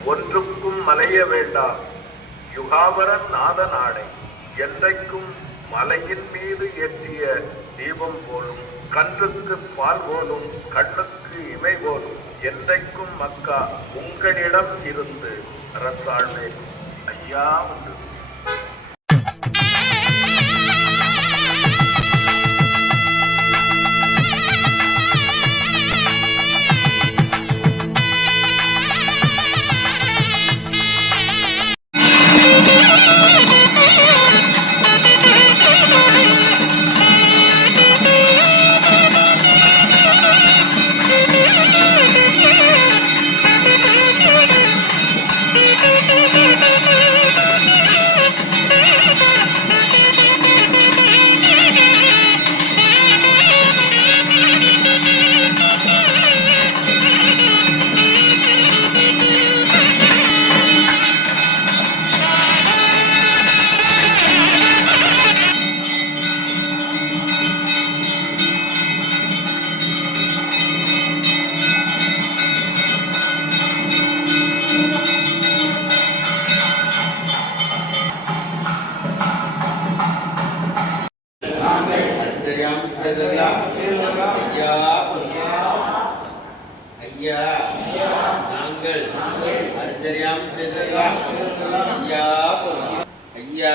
ஒன்றுக்கும் மலைய வேண்டாம். யுகாவரன் நாத நாடை என்றைக்கும் மலையின் மீது ஏற்றிய தீபம் போலும் கன்றுக்கு பால் போலும் கண்ணுக்கு இமை போலும் என்றைக்கும் மக்கா உங்களிடம் இருந்து அரசாழ்வேன் ஐயா உண்டு ஐயா ஐயா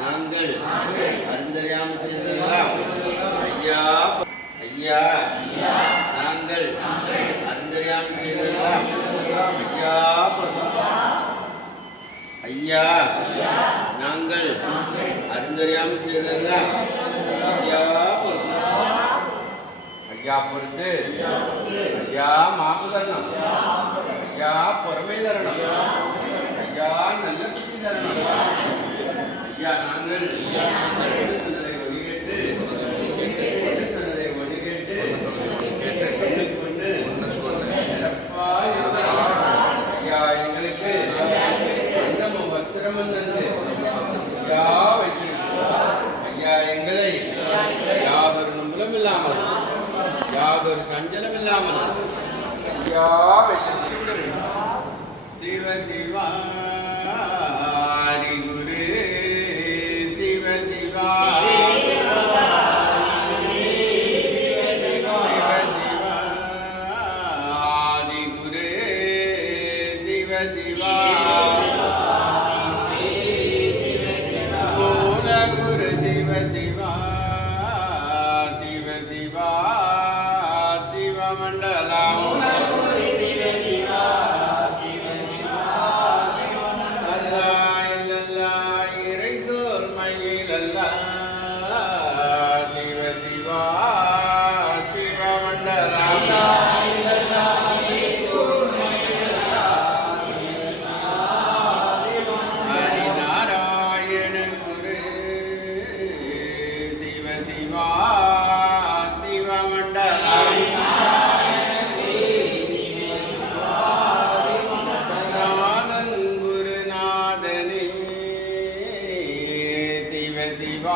நாங்கள் அறிந்தறியாம செய்ததெல்லாம் ஐயா ஐயா நாங்கள் அறிந்தறியாம செய்ததெல்லாம் ஐயா ஐயா நாங்கள் அறிந்தறியாமல் செய்ததெல்லாம் ஐயா ஐயா பொறுத்து ஐயா மாப்பு தரணும். ஐயா பொறுமை தரணும். ஐயா நல்ல புத்தி தரணும். ஐயா நாங்கள் சொன்னதை ஒளி கேட்டு சொன்னதை ஒளி கேட்டு சிவ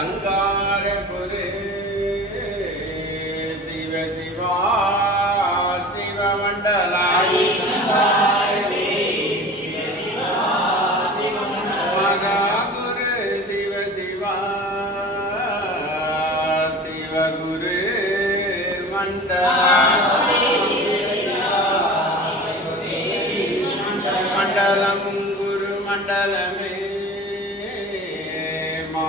சங்காரபுரு. சிவ சிவா சிவமண்டலாய் மகாகுரு சிவ சிவா சிவகுரு மண்டலாய். மண்டலம் குரு மண்டலமே. மா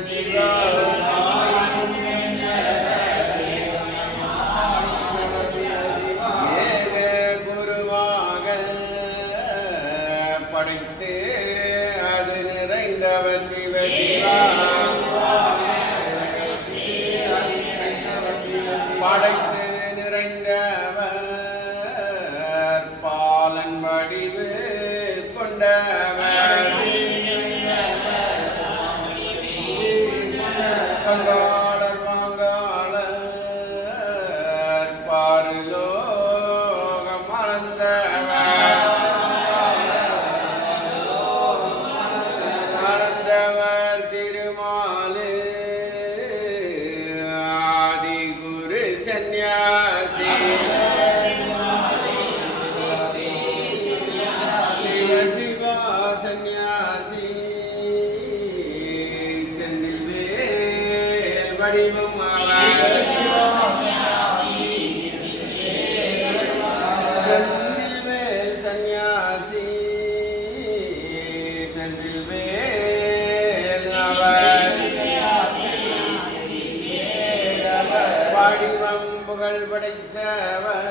mercy, Lord. party புகழ் படைத்தவர்.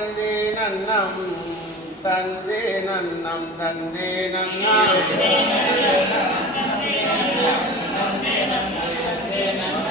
ತಂದೆ ನನ್ನ ತಂದೆ ನನ್ನ ತಂದೆ ನನ್ನ ತಂದೆ ನನ್ನ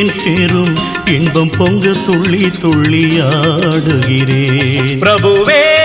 பாடுகிறேன் பெரும் இன்பம் பொங்க துள்ளி துள்ளி ஆடுகிறேன். பிரபுவே